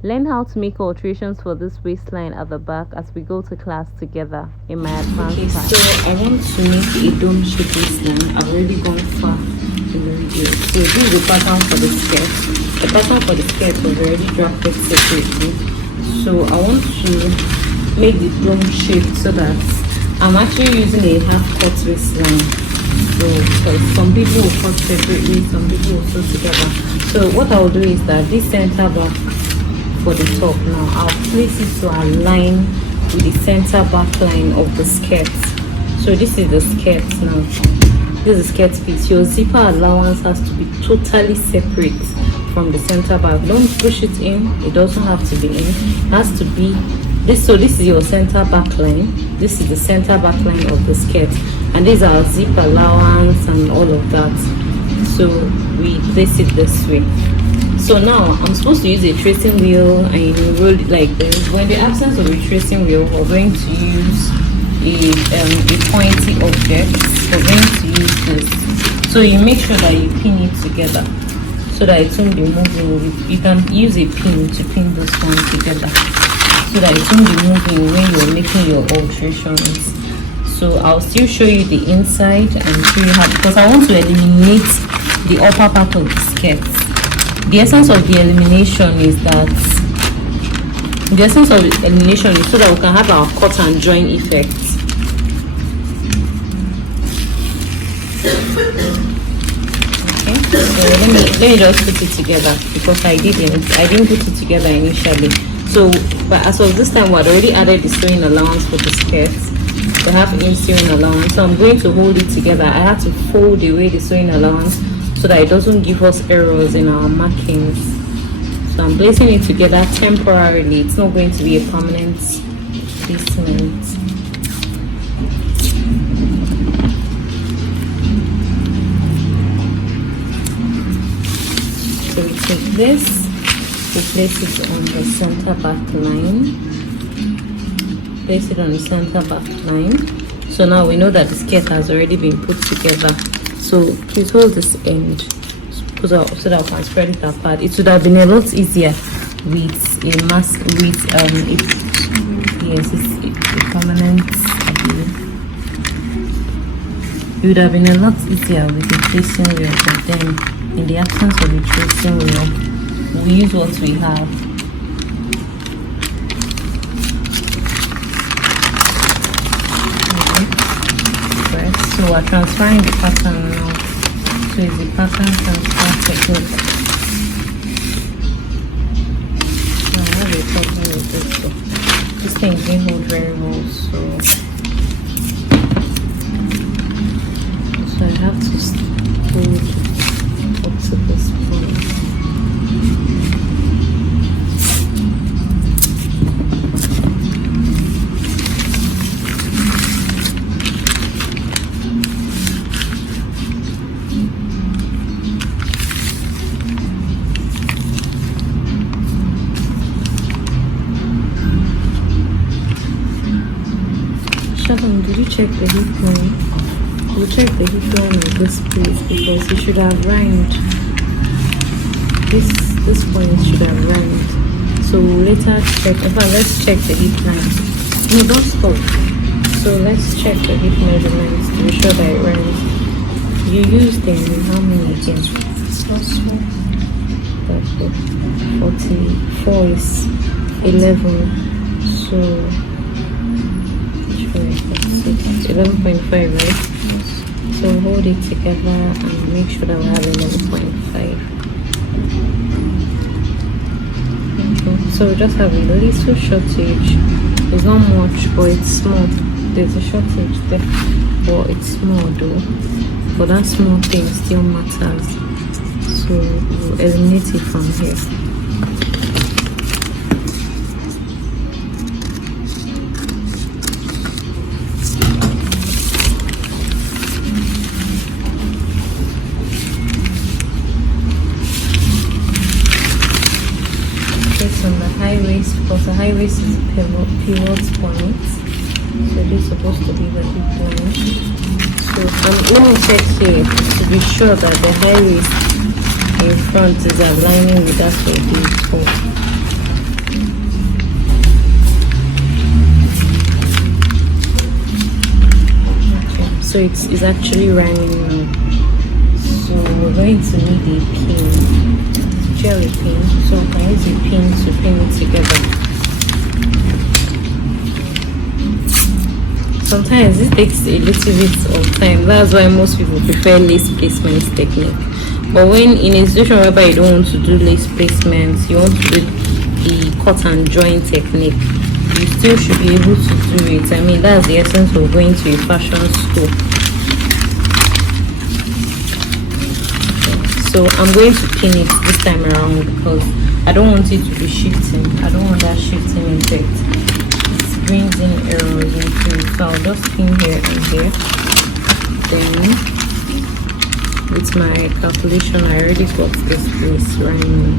Learn how to make alterations for this waistline at the back as we go to class together in my advanced Okay, class. so I want to make a dome shaped waistline. I've already gone far in the video. So this is the pattern for the skirt. The pattern for the skirt was already drafted separately. So I want to make the dome shape so that I'm actually using a half cut waistline. So because some people will cut separately, some people will sew together. So what I'll do is that this center back for the top now, I'll place it to align with the center back line of the skirt. So this is the skirt now. This is skirt piece. Your zipper allowance has to be totally separate from the center back. Don't push it in. It doesn't have to be in. It has to be this. So this is your center back line. This is the center back line of the skirt, and these are zip allowance and all of that. So we place it this way. So now I'm supposed to use a tracing wheel and roll it like this. But in the absence of a tracing wheel, we're going to use a pointy object. We're going to use this. So you make sure that you pin it together so that it won't be moving. You can use a pin to pin this one together so that it won't be moving when you're making your alterations. So I'll still show you the inside and show you how, because I want to eliminate the upper part of the skirt. The essence of the elimination is that so that we can have our cut and join effect. Okay, so let me just put it together because I didn't put it together initially. So but as of this time, we had already added the sewing allowance for the skirt. We have in sewing allowance, so I'm going to hold it together. I had to fold away the sewing allowance so that it doesn't give us errors in our markings. So I'm placing it together temporarily. It's not going to be a permanent placement. So we take this, we place it on the center back line. Place it on the center back line. So now we know that the skirt has already been put together. So please hold this end so that I can spread it apart. It would have been a lot easier with a mass it's a permanent. It would have been a lot easier with the tracing wheel, but then in the absence of the tracing wheel, we use what we have. So we're transferring the pattern now. So it's the pattern transfer technique. Now I have a problem with this. So this thing didn't hold very well. So I have to hold up to this point. Did you check the hip line? You check the hip line of this place because it should have rhymed. This point should have rhymed. So later check. In fact, let's check the hip line. No, don't stop. So let's check the hip measurements to be sure that it rhymes. You used them in how many again? That's 44 is 11. So 11.5, right? Yes. So hold it together and make sure that we have 11.5. Okay. So we just have a little shortage. It's not much, but it's small. There's a shortage there, but it's small though. But that small thing still matters. So we'll eliminate it from here. On the high waist, because the high waist is a pivot point, so this is supposed to be the hip line. So let me check here to be sure that the high waist in front is aligning with that of the top. so it's actually rhyming now. So we're going to need a pin, jelly pin. So we can use a pin to pin it together. Sometimes it takes a little bit of time. That's why most people prefer lace placement technique. But when in a situation whereby you don't want to do lace placements, you want to do the cut and join technique, you still should be able to do it. I mean, that's the essence of going to a fashion school. So I'm going to pin it this time around because I don't want it to be shifting. I don't want that shifting effect. It brings in errors into it. So I'll just pin here and here. Then with my calculation, I already got this place right now.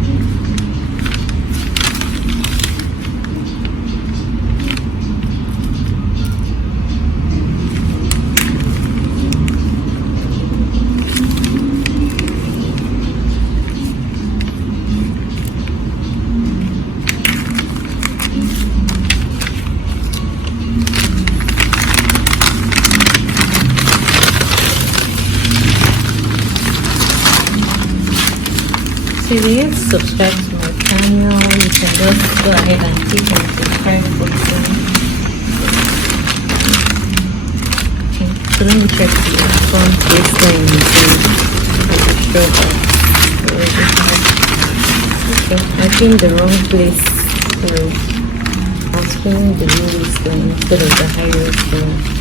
So if you subscribe to my channel, you can just go ahead and click on the subscribe button. Okay, so let me check the front waistline again. Okay, I pinned the wrong place. So I was pinning the low waistline instead of the high waistline.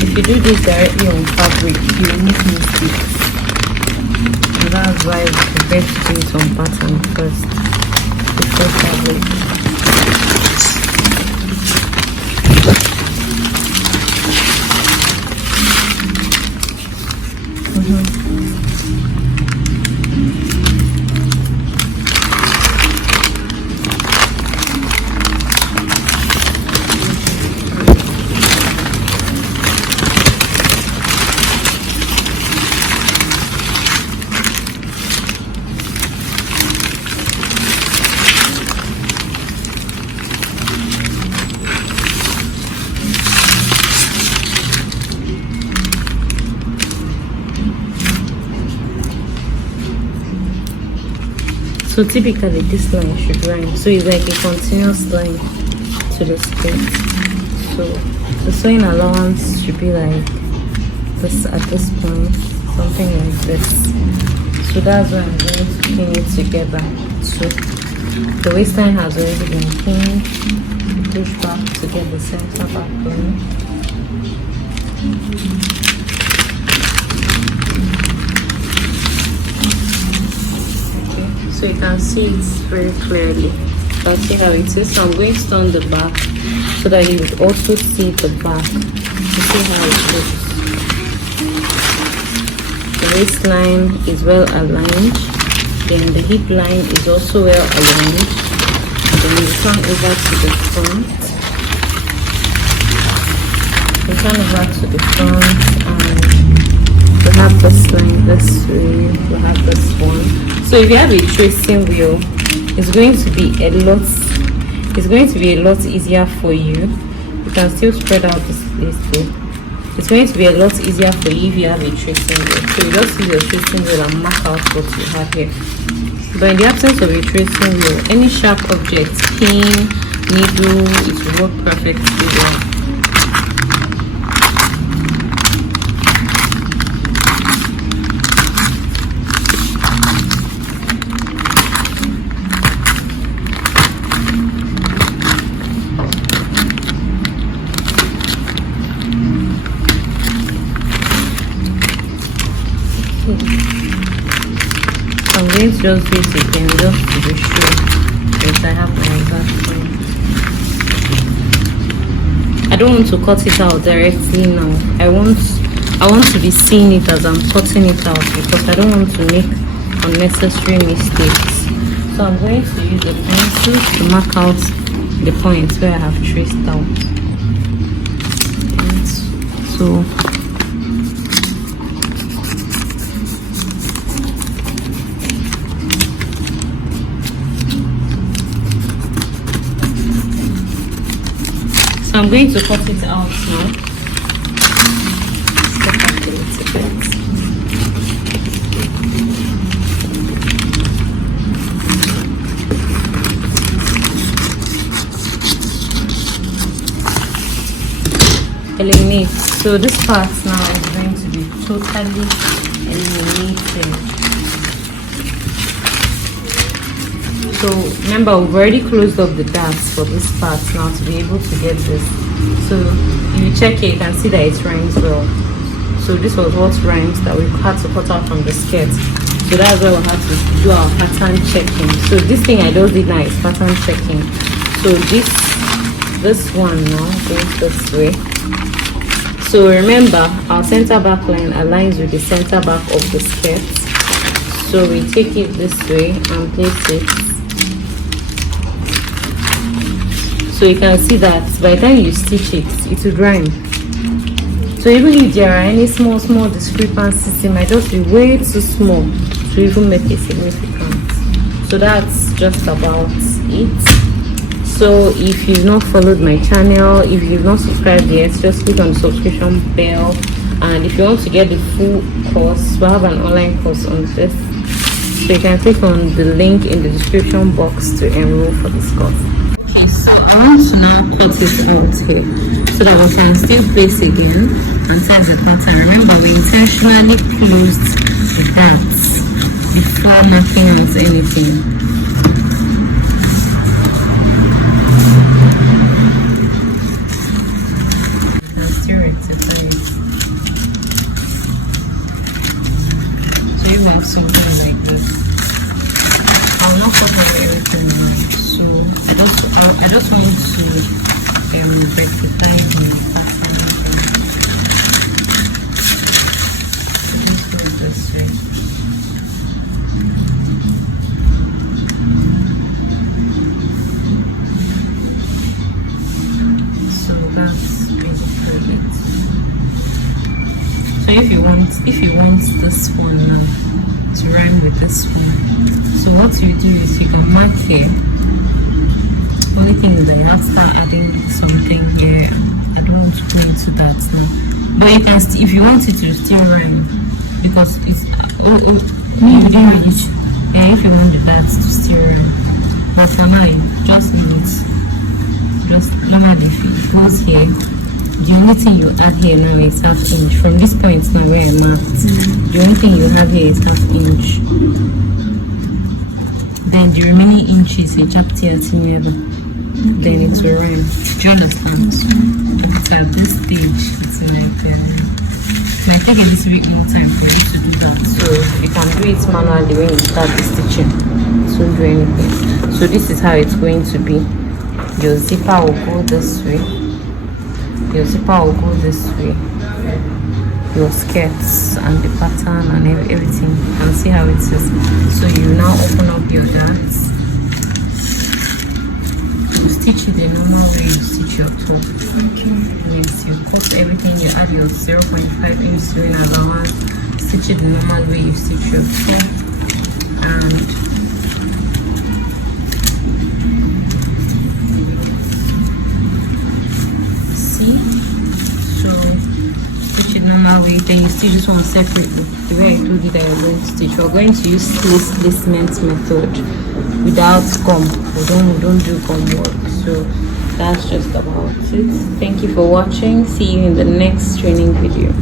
If you do this directly on fabric, you will make mistakes. And that's why we prefer to do it on pattern first before fabric. So typically this line should rhyme. So it's like a continuous line to the skirt. So the sewing allowance should be like this at this point, something like this. So that's why I'm going to pin it together. So the waistline has already been pinned. Push back to get the center back in. So you can see it very clearly. You can see how it is. So I'm going to turn the back so that you would also see the back to see how it looks. The waistline is well aligned. Then the hip line is also well aligned. Then you turn over to the front. You turn over to the front and we have this line this way. We have this one. So if you have a tracing wheel, it's going to be a lot easier for you. You can still spread out this place too. It's going to be a lot easier for you if you have a tracing wheel. So you just use your tracing wheel and mark out what you have here. But in the absence of a tracing wheel, any sharp object, pin, needle, it will work perfectly well. I'm going to just do it again just to be sure that I have my exact point. I don't want to cut it out directly now. I want to be seeing it as I'm cutting it out because I don't want to make unnecessary mistakes. So I'm going to use a pencil to mark out the points where I have traced out. So So I'm going to cut it out now. Cut out a little bit. Eliminate. So this part now is going to be totally eliminated. So remember, we've already closed up the darts for this part now to be able to get this. So if you check here, you can see that it rhymes well. So this was what rhymes that we had to cut out from the skirt. So that's why we had to do our pattern checking. So this thing I just did now is pattern checking. So this one now goes this way. So remember, our center back line aligns with the center back of the skirt. So we take it this way and place it. So you can see that by the time you stitch it, it will rhyme. So even if there are any small discrepancies, it might just be way too small to even make it significant. So that's just about it. So if you've not followed my channel, if you've not subscribed yet, just click on the subscription bell. And if you want to get the full course, we have an online course on this. So you can click on the link in the description box to enroll for this course. Okay, so I want to now cut it out here so that we can still place again and set the pattern. Remember, we intentionally closed the darts before marking out anything. Something like this. I will not cover everything right. So I just want to rectify the pattern. So this goes this way. So that's basically it. So if you want this one now to rhyme with this one, so what you do is you can mark here. Only thing is that you have to start adding something here. I don't want to go into that now, but you can if you want it to still rhyme, because it's you didn't reach. Yeah, if you want the dots to still rhyme, but for now you just leave it. Just normally if it goes here, the only thing you add here now is half inch. From this point now where I marked, the only thing you have here is half inch. Then the remaining inches you chop it together. Then it will rhyme. Do you understand? But at this stage, it's like it might take a little bit more time for you to do that. So you can do it manually when you start the stitching. So don't do anything. So this is how it's going to be. Your zipper will go this way. Your zipper will go this way. Your skirts and the pattern and everything. You can see how it is. So you now open up your darts. You stitch it the normal way you stitch your top. Okay. Means you cut everything, you add your 0.5 inch sewing allowance, stitch it the normal way you stitch your top, and then you stitch this one separately the way I told you that you're going to stitch. We're going to use lace placement method without gum. We don't do gum work. So that's just about it. Thank you for watching. See you in the next training video.